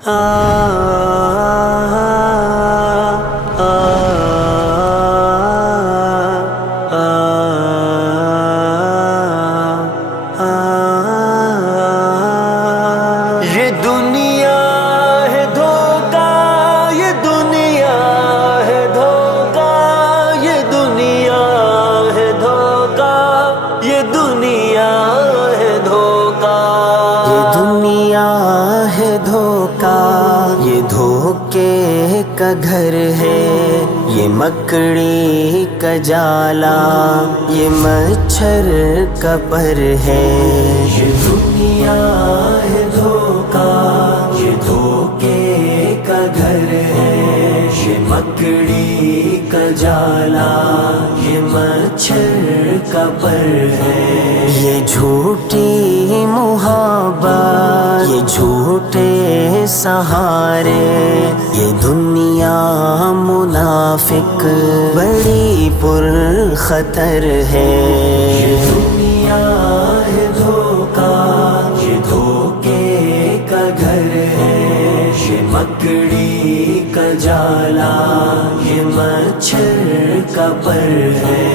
یہ دنیا ہے دھوکا، یہ دنیا ہے دھوکا، یہ دنیا ہے دھوکا، یہ دنیا ہے دھوکا، یہ دنیا ہے دھوکا، یہ دھوکے کا گھر ہے، یہ مکڑی کا جالا، یہ مچھر کا پر ہے۔ یہ دنیا ہے دھوکا، یہ دھوکے کا گھر ہے، یہ مکڑی کا جالا، یہ مچھر کا پر ہے۔ یہ جھوٹی محبت، یہ جھوٹے سہارے، یہ دنیا منافق بڑی پر خطر ہے۔ یہ دنیا ہے دھوکا، یہ دھوکے کا گھر ہے، یہ مکڑی کا جالا، یہ مچھر کا پر ہے۔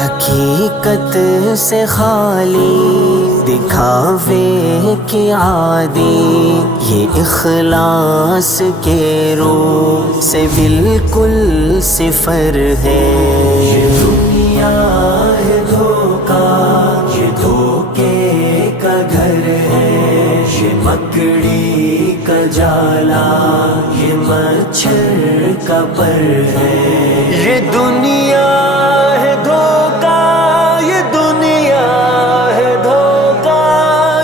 حقیقت سے خالی دکھاوے کی عادی، یہ اخلاص کے روح سے بالکل صفر ہے۔ یہ دنیا ہے دھوکا، یہ دھوکے کا گھر ہے، یہ مکڑی کا جالا، یہ مچھر کا پر ہے۔ یہ دنیا ہے دھوکا، یہ دنیا ہے دھوکا،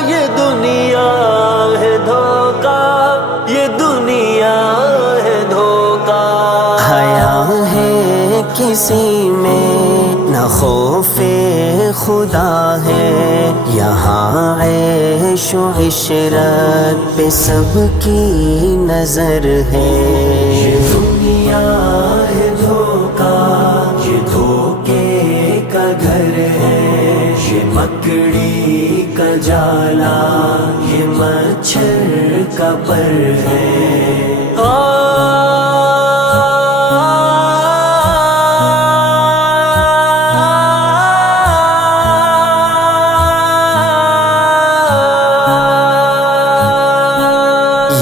یہ دنیا ہے دھوکا، یہ دنیا ہے دھوکا۔ حیا ہے کسی میں نہ خوف خدا ہے، یہاں عیش و عشرت پہ سب کی نظر ہے۔ یہ دنیا ہے دھوکا، یہ دھوکے کا گھر ہے، یہ مکڑی کا جالا، یہ مچھر کا پر ہے۔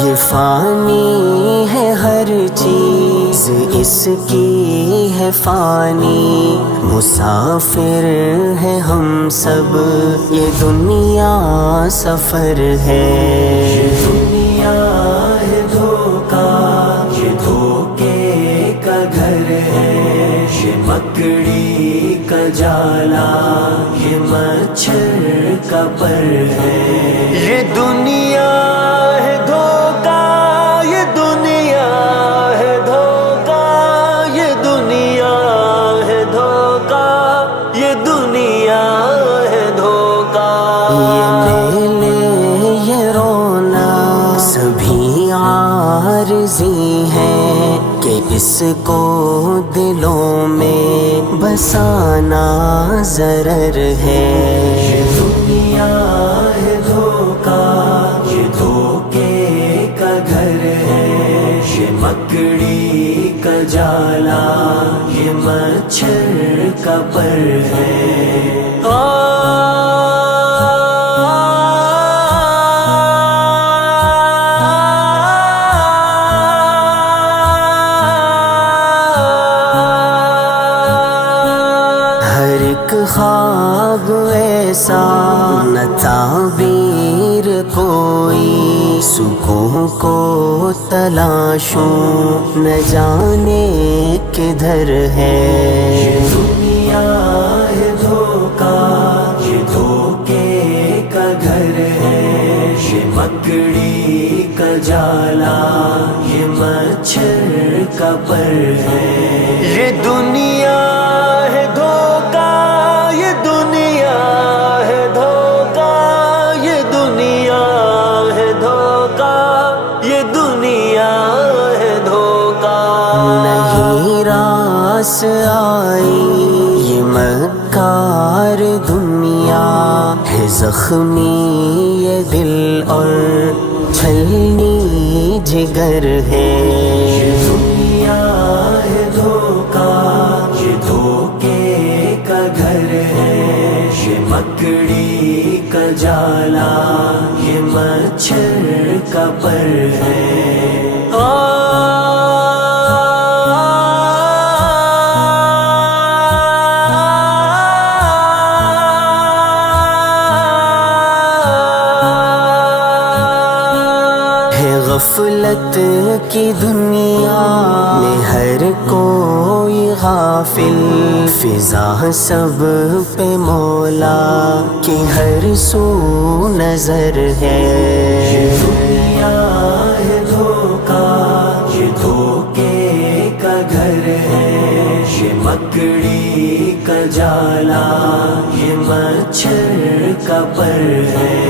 یہ فانی ہے ہر چیز، اس کی ہے فانی، مسافر ہے ہم سب، یہ دنیا سفر ہے۔ یہ دنیا ہے دھوکا، یہ دھوکے کا گھر ہے، یہ مکڑی کا جالا، یہ مچھر کا پر ہے۔ یہ دنیا ہے دھوکا، یہ دنیا ہے دھوکا، یہ دنیا ہے دھوکا، یہ دنیا ہے دھوکا۔ یہ میلے یہ رونا سبھی عارضی ہیں کہ اس کو دلوں میں بسانا ضرر ہے۔ یہ دنیا ہے دھوکا، یہ دھوکے کا گھر ہے، یہ مکڑی کا جالا، یہ مچھر کا پر ہے۔ ہر ایک خواب ایسا نہ تعبیر کوئی، سکون کو تلاشوں نہ جانے کدھر ہے۔ یہ دنیا ہے دھوکا، یہ دھوکے کا گھر ہے، یہ مکڑی کا جالا، یہ مچھر کا پر ہے۔ یہ دنیا ہے دھوکا، یہ دنیا ہے دھوکا، یہ دنیا ہے دھوکا، یہ دنیا ہے پاس آئی یہ مکار دنیا ہے زخمی یہ دل اور چھلنی جگر ہے دنیا ہے دھوکا یہ دھوکے کا گھر ہے یہ مکڑی کا جالا یہ مچھر کا پر ہے غفلت کی دنیا میں ہر کوئی غافل فضا سب پہ مولا کی ہر سو نظر ہے دنیا ہے دھوکا یہ دھوکے کا گھر ہے یہ مکڑی کا جالا یہ مچھر کا پر ہے